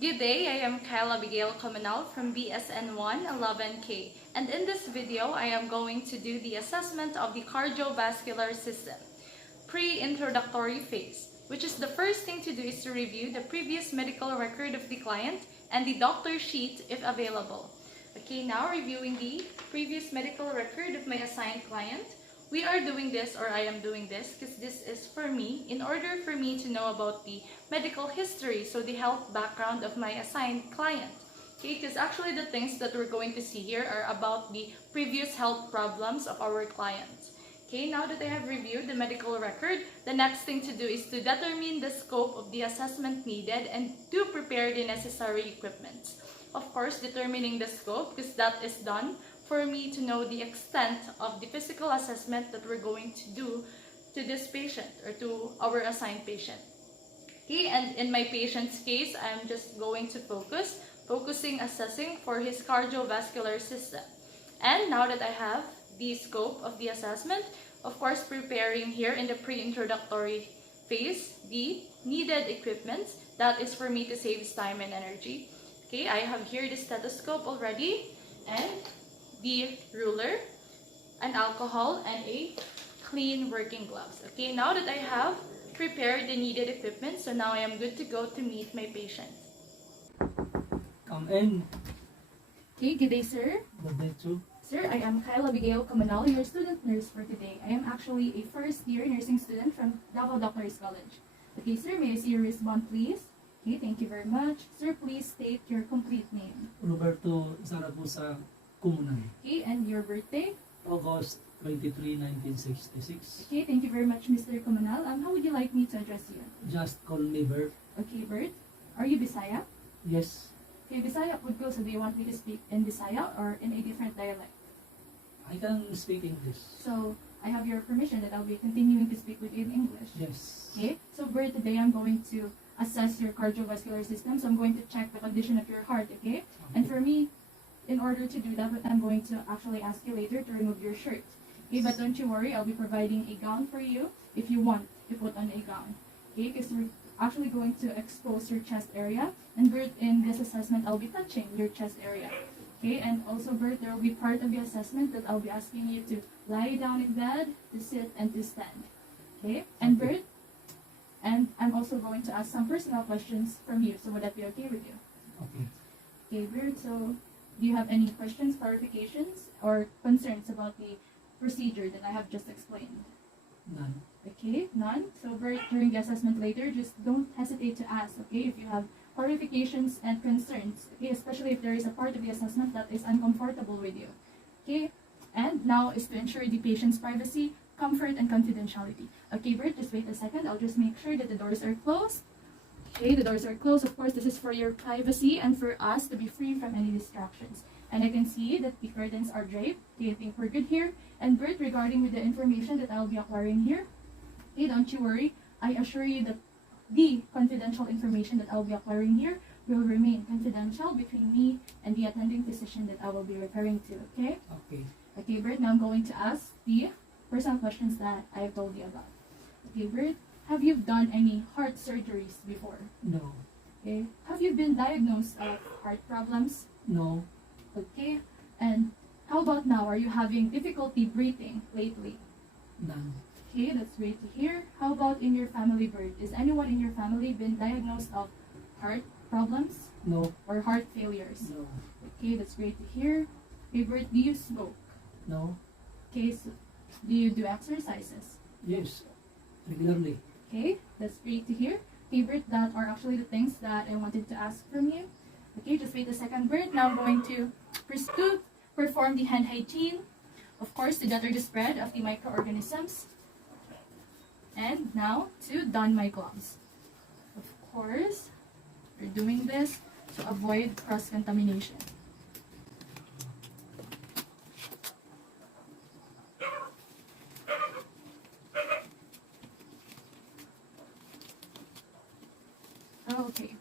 Good day, I am Cardiovascular from BSN1 11K, and in this video I am going to do the assessment of the cardiovascular system, pre-introductory phase, which is the first thing to do is to review the previous medical record of the client and the doctor sheet if available. Okay, now reviewing the previous medical record of my assigned client. We are doing this, or I am doing this, because this is for me, in order for me to know about the medical history, so the health background of my assigned client. Okay, because actually the things that we're going to see here are about the previous health problems of our client. Okay, now that I have reviewed the medical record, the next thing to do is to determine the scope of the assessment needed and to prepare the necessary equipment. Of course, determining the scope, because that is done for me to know the extent of the physical assessment that we're going to do to this patient or to our assigned patient. Okay, and in my patient's case, I'm just going to focusing assessing for his cardiovascular system. And now that I have the scope of the assessment, of course, preparing here in the pre-introductory phase, the needed equipment, that is for me to save time and energy. Okay, I have here the stethoscope already, and the ruler, an alcohol, and a clean working gloves. Okay, now that I have prepared the needed equipment, so now I am good to go to meet my patient. Come in. Okay, good day, sir. Good day too. Sir, I am Cardiovascular, your student nurse for today. I am actually a first-year nursing student from Davao Doctors College. Okay, sir, may I see your wristband, please? Okay, thank you very much. Sir, please state your complete name. Roberto Zaragoza, Comonal. Okay, and your birthday? August 23, 1966. Okay, thank you very much, Mr. Comonal. How would you like me to address you? Just call me Bert. Okay, Bert. Are you Bisaya? Yes, Okay, Bisaya would go, so do you want me to speak in Bisaya or in a different dialect? I can speak English. So, I have your permission that I'll be continuing to speak with you in English. Yes. Okay, so Bert, today I'm going to assess your cardiovascular system, so I'm going to check the condition of your heart, okay? And for me, in order to do that, I'm going to actually ask you later to remove your shirt. Okay, but don't you worry, I'll be providing a gown for you if you want to put on a gown. Okay, because we're actually going to expose your chest area. And Bert, in this assessment, I'll be touching your chest area. Okay, and also Bert, there will be part of the assessment that I'll be asking you to lie down in bed, to sit, and to stand. Okay, and Bert, and I'm also going to ask some personal questions from you. So would that be okay with you? Okay. Okay, Bert, so do you have any questions, clarifications, or concerns about the procedure that I have just explained? None. Okay, none. So Bert, during the assessment later, just don't hesitate to ask, okay, if you have clarifications and concerns, okay, especially if there is a part of the assessment that is uncomfortable with you. Okay, and now is to ensure the patient's privacy, comfort, and confidentiality. Okay, Bert, just wait a second. I'll just make sure that the doors are closed. Okay, the doors are closed. Of course, this is for your privacy and for us to be free from any distractions. And I can see that the curtains are draped. Okay, I think we're good here. And Bert, regarding with the information that I'll be acquiring here, okay, don't you worry. I assure you that the confidential information that I'll be acquiring here will remain confidential between me and the attending physician that I will be referring to, okay? Okay. Okay, Bert, now I'm going to ask the personal questions that I have told you about. Okay, Bert, have you done any heart surgeries before? No. Okay. Have you been diagnosed of heart problems? No. Okay. And how about now? Are you having difficulty breathing lately? None. Okay, that's great to hear. How about in your family, Bert? Is anyone in your family been diagnosed of heart problems No. or heart failures? No. Okay, that's great to hear. Okay, Bert, do you smoke? No. Okay, so do you do exercises? Yes. Regularly. Okay, that's great to hear. Okay, Bert, that are actually the things that I wanted to ask from you. Okay, just wait a second, Bert. Now I'm going to perform the hand hygiene. Of course, to deter the spread of the microorganisms. And now to don my gloves. Of course, we're doing this to avoid cross-contamination. Okay.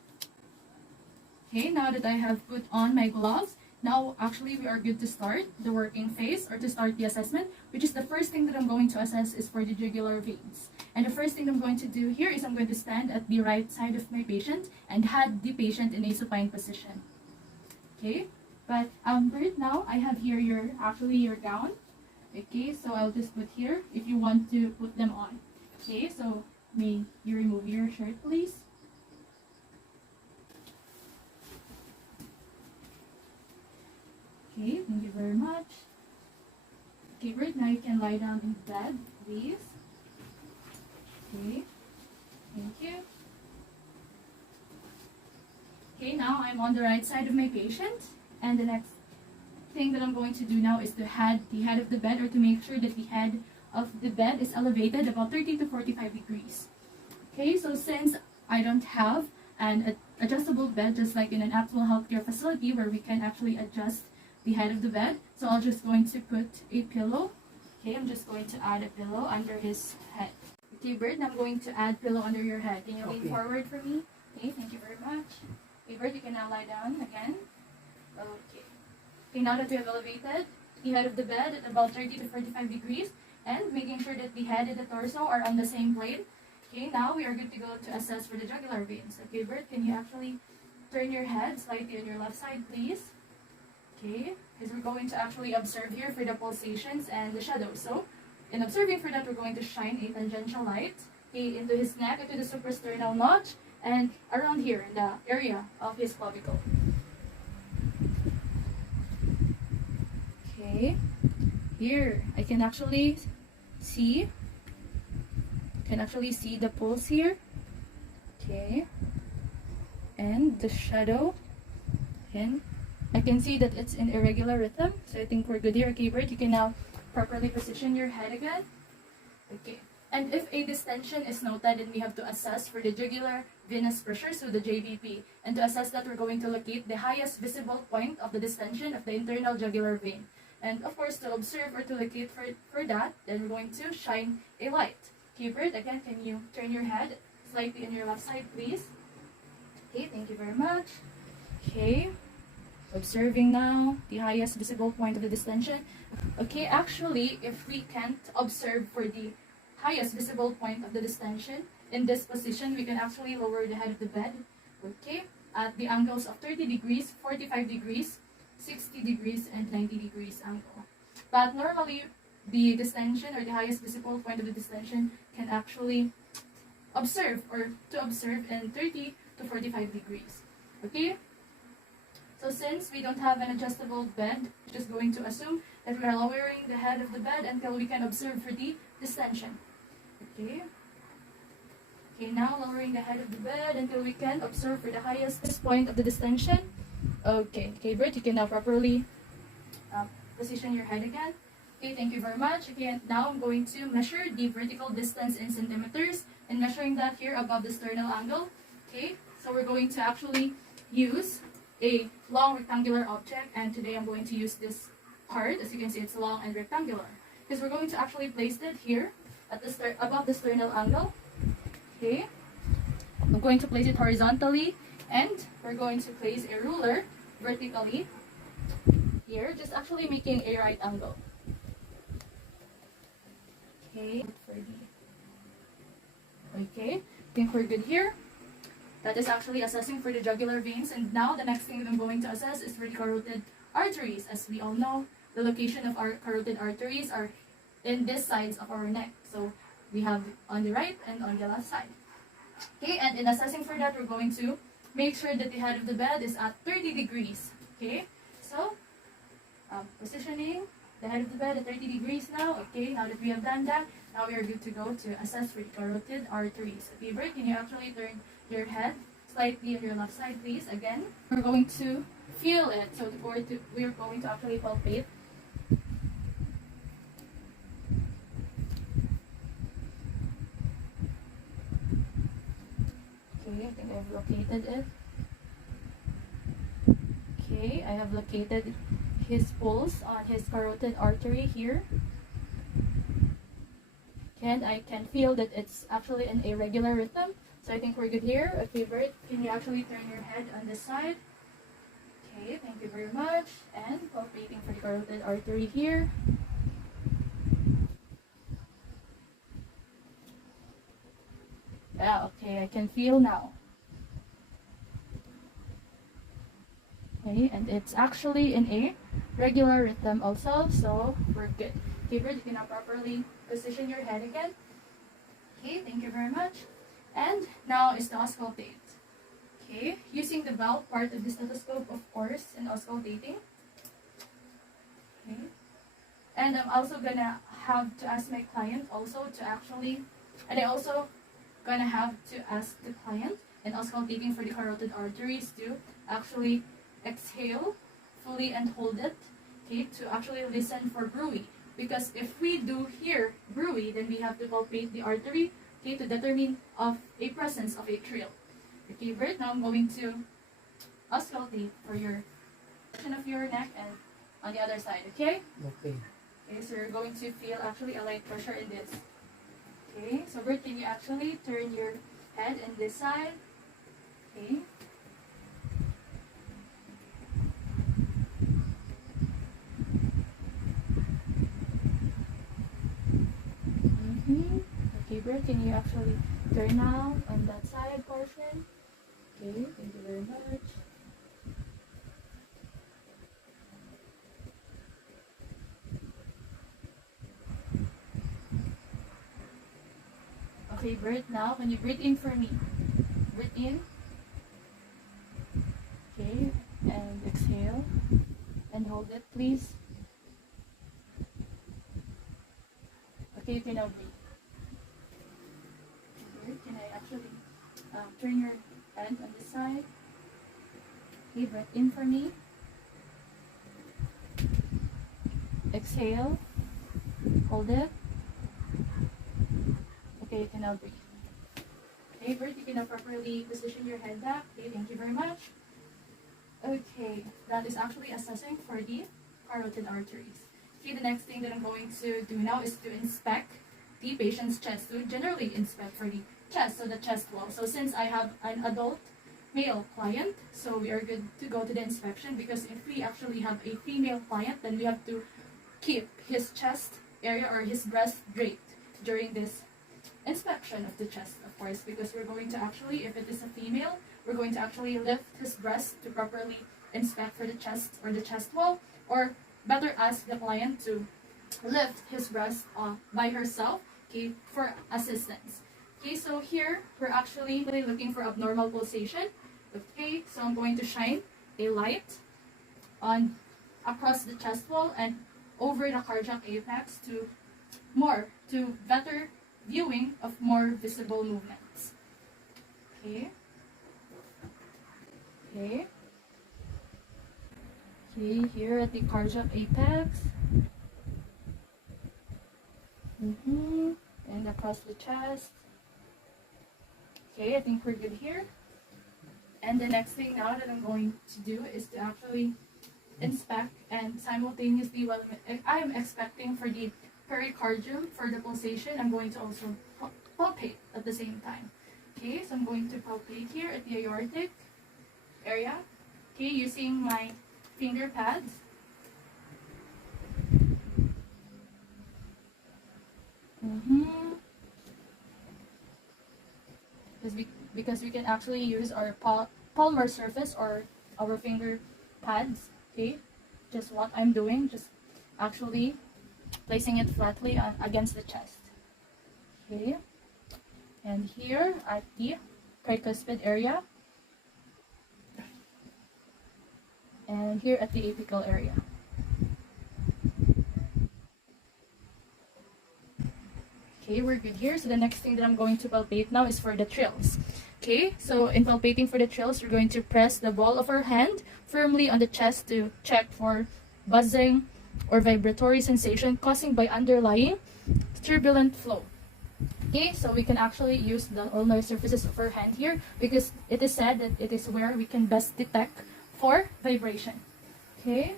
Okay, now that I have put on my gloves, now actually we are good to start the working phase or to start the assessment, which is the first thing that I'm going to assess is for the jugular veins. And the first thing I'm going to do here is I'm going to stand at the right side of my patient and had the patient in a supine position. Okay, but right now I have here your gown. Okay, so I'll just put here if you want to put them on. Okay, so may you remove your shirt, please. Okay, thank you very much. Okay, right now you can lie down in bed, please. Okay, thank you. Okay, now I'm on the right side of my patient, and the next thing that I'm going to do now is to head the head of the bed, or to make sure that the head of the bed is elevated about 30 to 45 degrees. Okay, so since I don't have an adjustable bed, just like in an actual healthcare facility where we can actually adjust the head of the bed, so I'm just going to put a pillow. Okay, I'm just going to add a pillow under his head. Okay, Bert, I'm going to add pillow under your head. Can you lean forward for me? Okay, thank you very much. Okay, Bert, you can now lie down again. Okay. Okay, now that we have elevated the head of the bed at about 30 to 45 degrees and making sure that the head and the torso are on the same plane. Okay, now we are good to go to assess for the jugular veins. Okay, Bert, can you actually turn your head slightly on your left side, please? Okay, because we're going to actually observe here for the pulsations and the shadows. So, in observing for that, we're going to shine a tangential light, okay, into his neck, into the suprasternal notch, and around here in the area of his clavicle. Okay, here I can actually see the pulse here. Okay, and the shadow, and I can see that it's in irregular rhythm, so I think we're good here. Okay, Bert, you can now properly position your head again. Okay, and if a distension is noted, then we have to assess for the jugular venous pressure, so the JVP. And to assess that, we're going to locate the highest visible point of the distension of the internal jugular vein. And of course, to observe or to locate for that, then we're going to shine a light. Okay, Bert, again, can you turn your head slightly on your left side, please? Okay, thank you very much. Okay. Observing now the highest visible point of the distension. Okay, actually, if we can't observe for the highest visible point of the distension in this position, we can actually lower the head of the bed, okay, at the angles of 30 degrees, 45 degrees, 60 degrees, and 90 degrees angle. But normally, the distension or the highest visible point of the distension can actually observe in 30 to 45 degrees, okay? So since we don't have an adjustable bed, we're just going to assume that we are lowering the head of the bed until we can observe for the distension. Okay. Okay, now lowering the head of the bed until we can observe for the highest point of the distension. Okay. Okay, Bert, you can now properly position your head again. Okay, thank you very much. Okay, now I'm going to measure the vertical distance in centimeters and measuring that here above the sternal angle. Okay, so we're going to actually use a long rectangular object, and today I'm going to use this part. As you can see, it's long and rectangular because we're going to actually place it here at the above the sternal angle. Okay, I'm going to place it horizontally, and we're going to place a ruler vertically here, just actually making a right angle. Okay, I think we're good here. That is actually assessing for the jugular veins. And now the next thing that I'm going to assess is for the carotid arteries. As we all know, the location of our carotid arteries are in this sides of our neck. So we have on the right and on the left side. Okay, and in assessing for that, we're going to make sure that the head of the bed is at 30 degrees. Okay, so positioning the head of the bed at 30 degrees now. Okay, now that we have done that, now we are good to go to assess for the carotid arteries. Okay, Bert, can you actually turn your head slightly on your left side, please? Again, we're going to feel it. So we're going to actually palpate. Okay, I think I've located it. Okay, I have located his pulse on his carotid artery here. And I can feel that it's actually an irregular rhythm. So I think we're good here. Okay, Bert, can you actually turn your head on this side? Okay, thank you very much. And palpating for the carotid artery here. Yeah, okay, I can feel now. Okay, and it's actually in a regular rhythm also, so we're good. Okay, Bert, you can now properly position your head again. Okay, thank you very much. And now is the auscultate. Okay, using the valve part of the stethoscope, of course, and auscultating. Okay, and I'm also gonna have to ask my client also to actually, and I also gonna have to ask the client and auscultating for the carotid arteries to actually exhale fully and hold it, okay, to actually listen for bruit. Because if we do hear bruit, then we have to palpate the artery, okay, to determine of a presence of a trill. Okay, right now I'm going to auscultate for your section of your neck and on the other side, okay? Okay. Okay, so you're going to feel actually a light pressure in this. Okay, so Bert, can you actually turn your head in this side? Okay. Okay, Bert, can you actually turn now on that side portion? Okay, thank you very much. Okay, Bert, now when you breathe in for me, breathe in. Okay, and exhale. And hold it, please. Okay, you can now breathe. Bert, can I actually turn your head on this side? Okay, breath in for me. Exhale. Hold it. Okay, you can now breathe. Okay, Bert, you can now properly position your head back. Okay, thank you very much. Okay, that is actually assessing for the carotid arteries. Okay, the next thing that I'm going to do now is to inspect the patient's chest, to generally inspect for the chest, so the chest wall. So since I have an adult male client, so we are good to go to the inspection, because if we actually have a female client, then we have to keep his chest area or his breast draped during this inspection of the chest, of course, because we're going to actually, if it is a female, we're going to actually lift his breast to properly inspect for the chest or the chest wall, or better ask the client to lift his breast by herself, okay, for assistance. Okay, so here we're actually looking for abnormal pulsation. Okay, so I'm going to shine a light on across the chest wall and over the cardiac apex to better viewing of more visible movements. Okay. Okay. Okay, here at the cardiac apex. And across the chest. Okay, I think we're good here. And the next thing now that I'm going to do is to actually inspect and simultaneously, while I am expecting for the pericardium for the pulsation, I'm going to also palpate at the same time. Okay, so I'm going to palpate here at the aortic area. Okay, using my finger pads. Because we can actually use our palmar surface or our finger pads. Okay, just what I'm doing, just actually placing it flatly against the chest. Okay, and here at the tricuspid area, and here at the apical area. Okay, we're good here. So the next thing that I'm going to palpate now is for the trills. Okay, so in palpating for the trills, we're going to press the ball of our hand firmly on the chest to check for buzzing or vibratory sensation caused by underlying turbulent flow. Okay, so we can actually use the ulnar surfaces of our hand here because it is said that it is where we can best detect for vibration. Okay.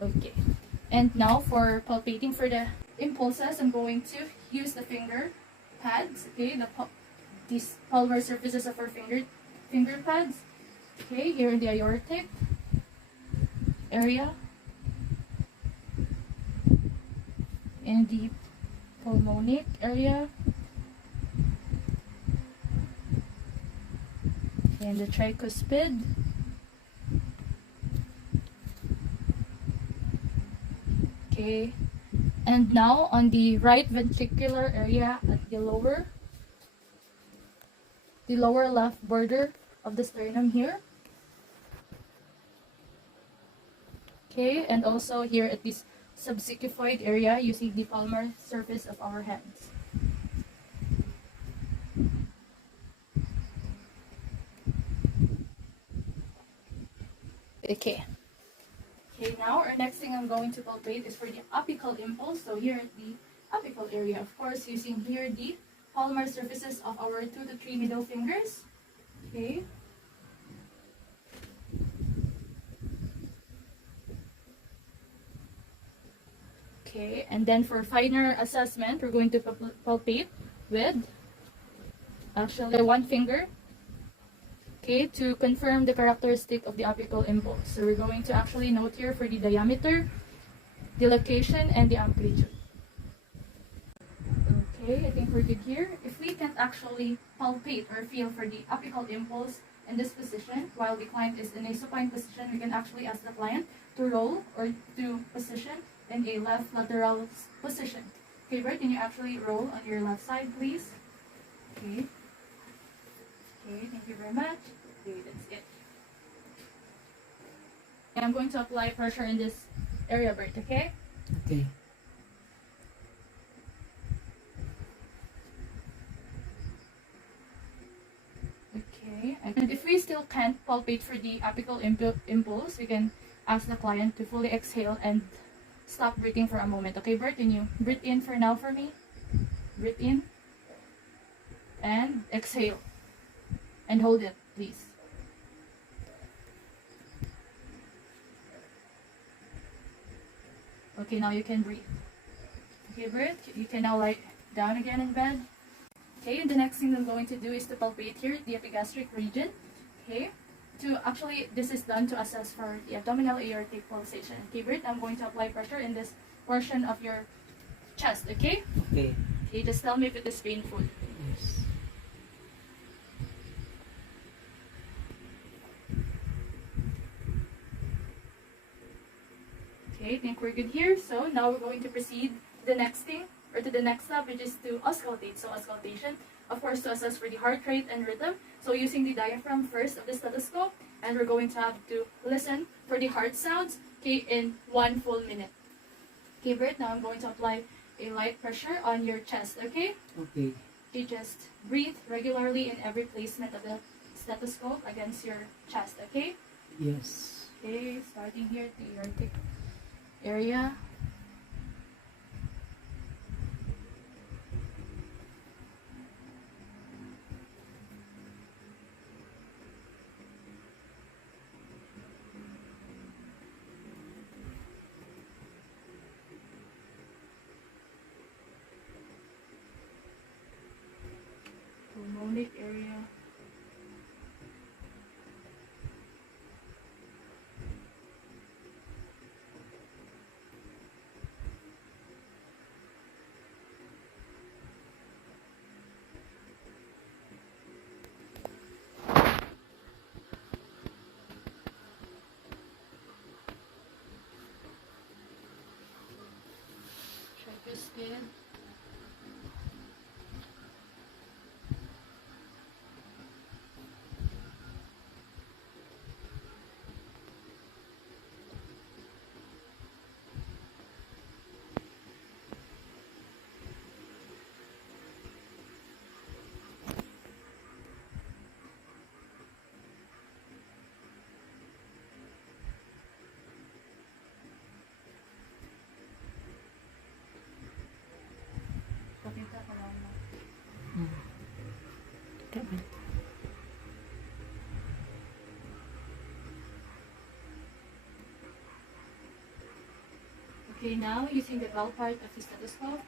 Okay. And now for palpating for the impulses, I'm going to use the finger pads. Okay, these palmar surfaces of our finger pads. Okay, here in the aortic area, in the pulmonic area, in the tricuspid, okay, and now on the right ventricular area at the lower left border of the sternum here. Okay, and also here at this subsequifoid area using the palmar surface of our hands. Okay. Okay, now our next thing I'm going to palpate is for the apical impulse. So here at the apical area, of course, using here the palmar surfaces of our 2 to 3 middle fingers. Okay. Okay, and then for finer assessment, we're going to palpate with actually one finger. Okay, to confirm the characteristic of the apical impulse. So we're going to actually note here for the diameter, the location, and the amplitude. Okay, I think we're good here. If we can't actually palpate or feel for the apical impulse in this position, while the client is in a supine position, we can actually ask the client to roll or to position in a left lateral position. Okay, Bert, can you actually roll on your left side, please? Okay. Okay, thank you very much. Okay, that's it. And I'm going to apply pressure in this area, Bert, okay? Okay. Okay, and if we still can't palpate for the apical impulse, we can ask the client to fully exhale and stop breathing for a moment. Okay, Bert, can you breathe in for now for me? Breathe in. And exhale. And hold it, please. Okay, now you can breathe. Okay, Bert, you can now lie down again in bed. Okay, and the next thing I'm going to do is to palpate here the epigastric region. Okay, this is done to assess for the abdominal aortic pulsation. Okay, Bert, I'm going to apply pressure in this portion of your chest, okay? Okay. Okay, just tell me if it is painful. Yes. Okay, I think we're good here. So now we're going to proceed to the next thing, or to the next step, which is to auscultate. So auscultation, of course, to assess for the heart rate and rhythm. So using the diaphragm first of the stethoscope, and we're going to have to listen for the heart sounds, okay, in 1 full minute. Okay, Bert, now I'm going to apply a light pressure on your chest, okay? Okay. Okay, just breathe regularly in every placement of the stethoscope against your chest, okay? Yes. Okay, starting here at the aortic area. Pulmonic area. Tricuspid. Pakita ko lang na. Kapan? Okay, now using the bell part of the stethoscope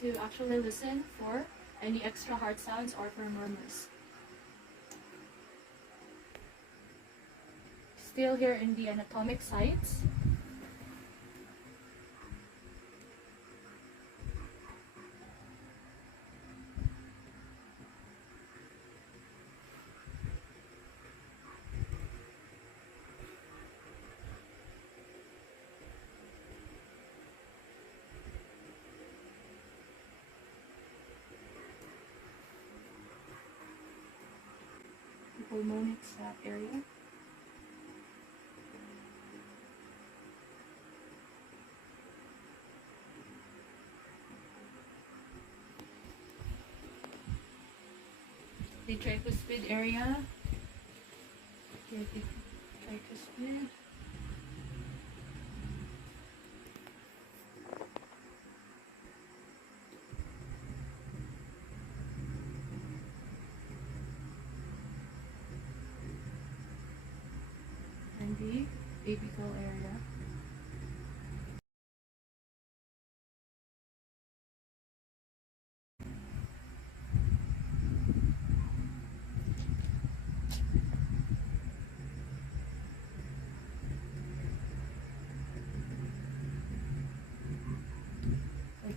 to actually listen for any extra heart sounds or for murmurs. Still here in the anatomic sites. The pulmonic sac area. The tricuspid area. Here the tricuspid. And the apical area.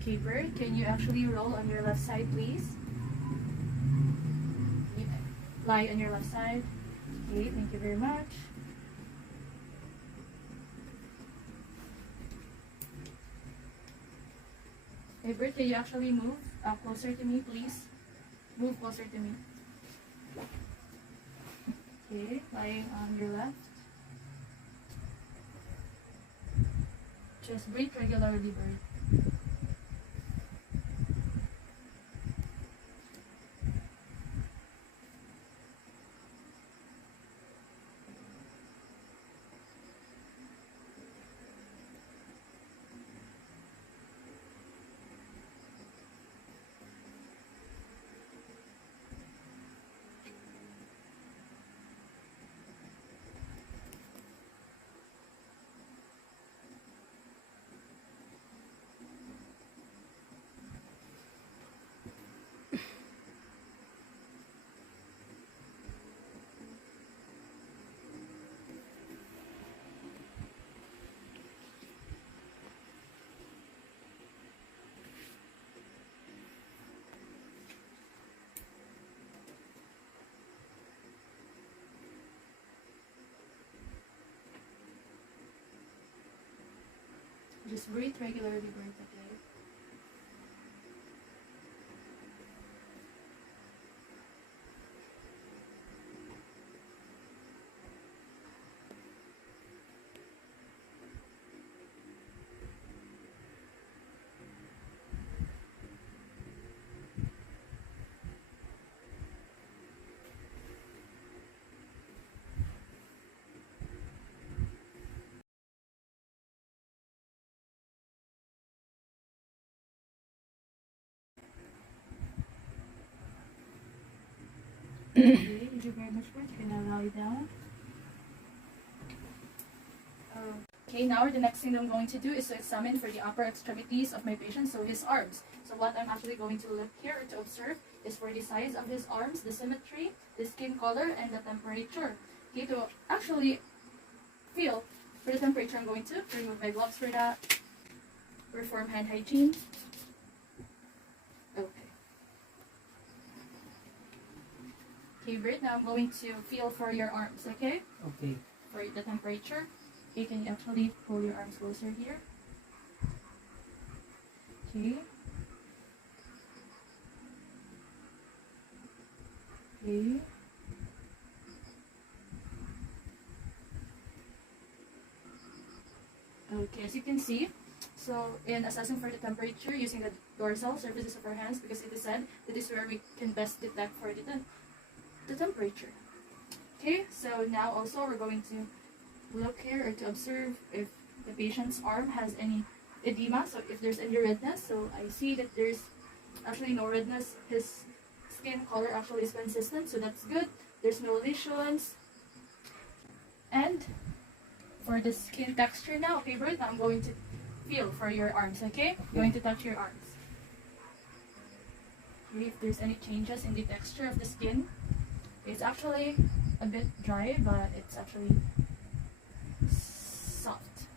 Okay, Bert, can you actually roll on your left side, please? Lie on your left side. Okay, thank you very much. Hey, Bert, can you actually move closer to me, please? Move closer to me. Okay, lying on your left. Just breathe regularly, Bert. Just breathe regularly, Bert, okay? Okay, thank you very much, Bert. You can now lie down. Okay, now the next thing I'm going to do is to examine for the upper extremities of my patient, so his arms. So what I'm actually going to look here to observe is for the size of his arms, the symmetry, the skin color, and the temperature. Okay, to actually feel for the temperature, I'm going to remove my gloves for that, perform hand hygiene. Okay. Okay, Bert, now I'm going to feel for your arms, okay? Okay. For the temperature. Okay, can you actually pull your arms closer here? Okay. Okay. Okay, as you can see, so in assessing for the temperature using the dorsal surfaces of our hands, because it is said that is where we can best detect for the temperature. Okay, so now also we're going to look here or to observe if the patient's arm has any edema, so if there's any redness. So I see that there's actually no redness. His skin color actually is consistent, so that's good. There's no lesions. And for the skin texture now, okay, Bert, I'm going to feel for your arms, okay? Going to touch your arms. Okay, if there's any changes in the texture of the skin, it's actually a bit dry, but it's actually soft.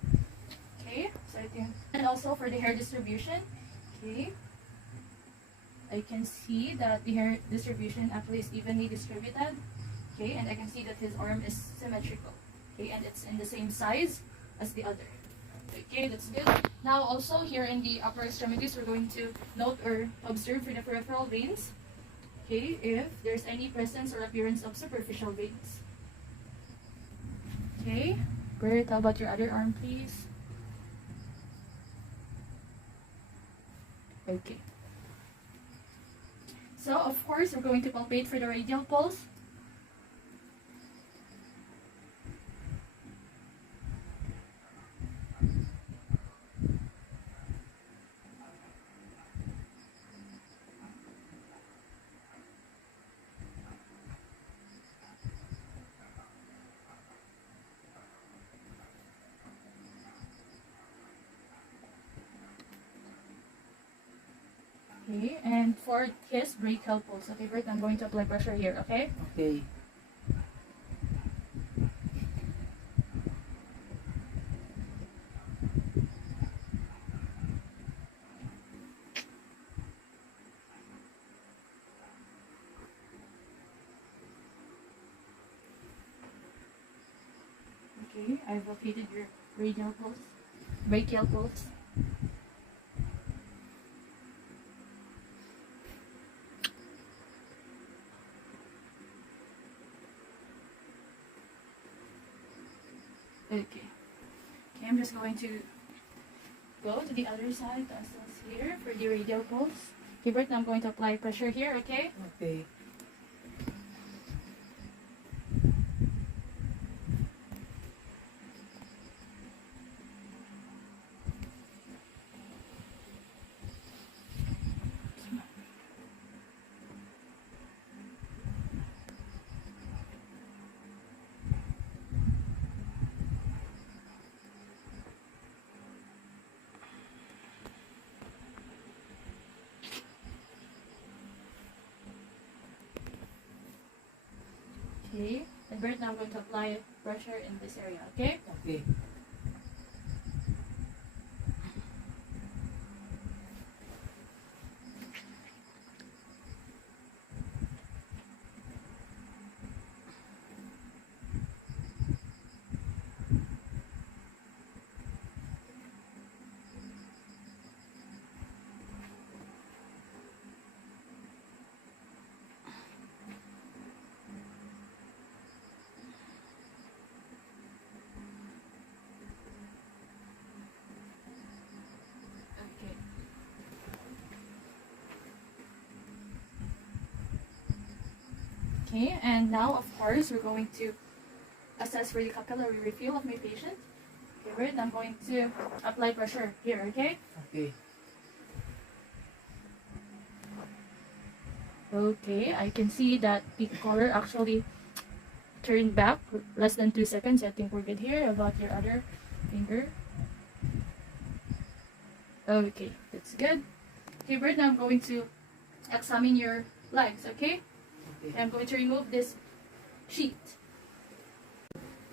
Okay, so I think, and also for the hair distribution, okay, I can see that the hair distribution actually is evenly distributed. Okay, and I can see that his arm is symmetrical. Okay, and it's in the same size as the other. Okay, that's good. Now also here in the upper extremities, we're going to note or observe for the peripheral veins. Okay, if there's any presence or appearance of superficial veins. Okay, Bert, how about your other arm, please? Okay. So, of course, we're going to palpate for the radial pulse. Okay, and for his brachial pulse, okay, Bert, I'm going to apply pressure here, okay? Okay. Okay, I've located your radial pulse, brachial pulse. Okay. Okay, I'm just going to go to the other side, as here, for the radial pulse. Okay, Bert, I'm going to apply pressure here, okay? Okay. Okay, and Bert, now I'm going to apply pressure in this area, okay? Okay. Okay. Okay, and now, of course, we're going to assess for the capillary refill of my patient. Okay, Bert, I'm going to apply pressure here, okay? Okay. Okay, I can see that the color actually turned back less than 2 seconds. I think we're good here. About your other finger. Okay, that's good. Okay, Bert, now I'm going to examine your legs, okay? Okay. I'm going to remove this sheet.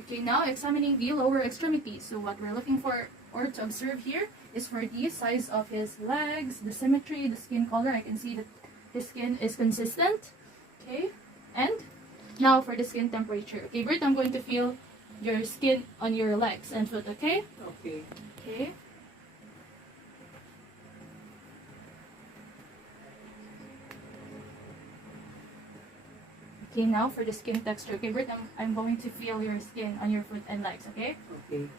Okay, now examining the lower extremities. So what we're looking for or to observe here is for the size of his legs, the symmetry, the skin color. I can see that his skin is consistent. Okay, and now for the skin temperature. Okay, Bert, I'm going to feel your skin on your legs and foot, okay? Okay. Okay. Okay, now for the skin texture. Okay, Bert, I'm going to feel your skin on your foot and legs, okay? Okay.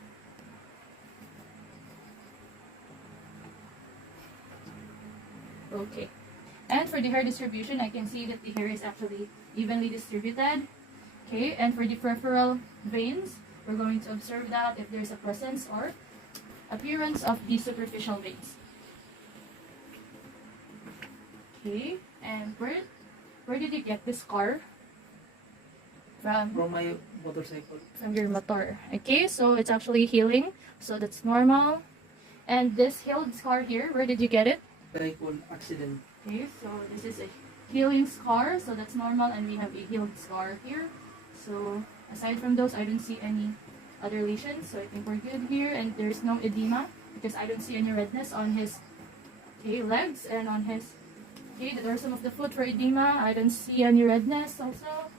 Okay. And for the hair distribution, I can see that the hair is actually evenly distributed. Okay, and for the peripheral veins, we're going to observe that if there's a presence or appearance of the superficial veins. Okay, and where did you get this scar? From my motorcycle. your motor. Okay, so it's actually healing, so that's normal. And this healed scar here, where did you get it? Vehicle accident. Okay, so this is a healing scar, so that's normal, and we have a healed scar here. So aside from those, I don't see any other lesions, so I think we're good here. And there's no edema because I don't see any redness on his legs and on his the dorsum of the foot for edema. I don't see any redness also.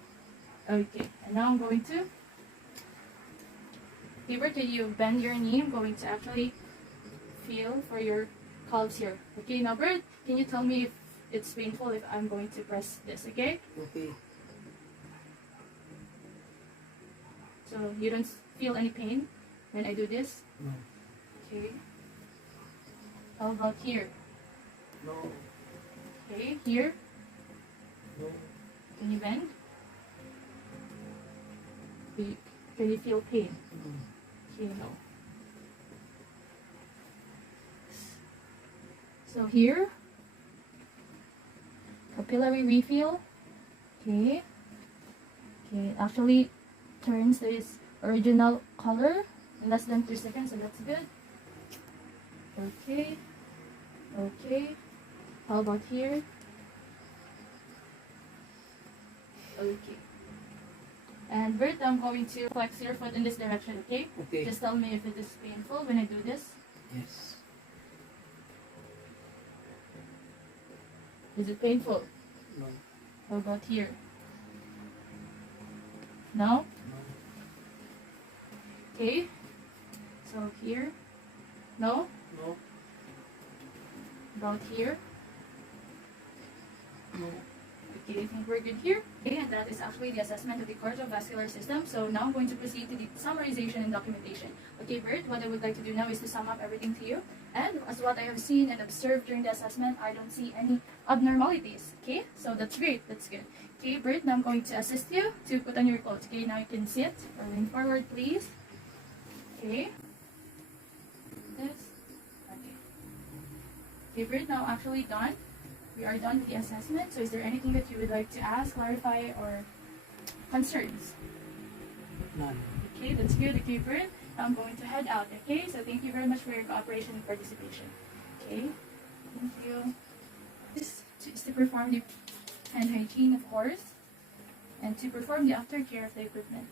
Okay, and now I'm going to Bert, can you bend your knee? I'm going to actually feel for your calves here. Okay, now Bert, can you tell me if it's painful if I'm going to press this, okay? Okay. So you don't feel any pain when I do this? No. Okay. How about here? No. Okay, here? No. Can you bend? Can you feel pain? No. Okay, no. So here, capillary refill. Okay. Okay, actually turns this original color in less than 3 seconds, so that's good. Okay. Okay. How about here? Okay. And Bert, I'm going to flex your foot in this direction, okay? Okay. Just tell me if it is painful when I do this. Yes. Is it painful? No. How about here? No? No. Okay. So here? No? No. About here? No. Okay, I think we're good here. Okay, and that is actually the assessment of the cardiovascular system. So now I'm going to proceed to the summarization and documentation. Okay, Bert, what I would like to do now is to sum up everything to you. And as what I have seen and observed during the assessment, I don't see any abnormalities. Okay, so that's great. That's good. Okay, Bert, now I'm going to assist you to put on your clothes. Okay, now you can sit or lean forward, please. Okay. This. Okay. Okay, Bert, now actually done. We are done with the assessment. So is there anything that you would like to ask, clarify, or concerns? None. Okay, that's good. Okay, Bert. I'm going to head out. Okay, so thank you very much for your cooperation and participation. Okay, thank you. This is to perform the hand hygiene, of course, and to perform the aftercare of the equipment.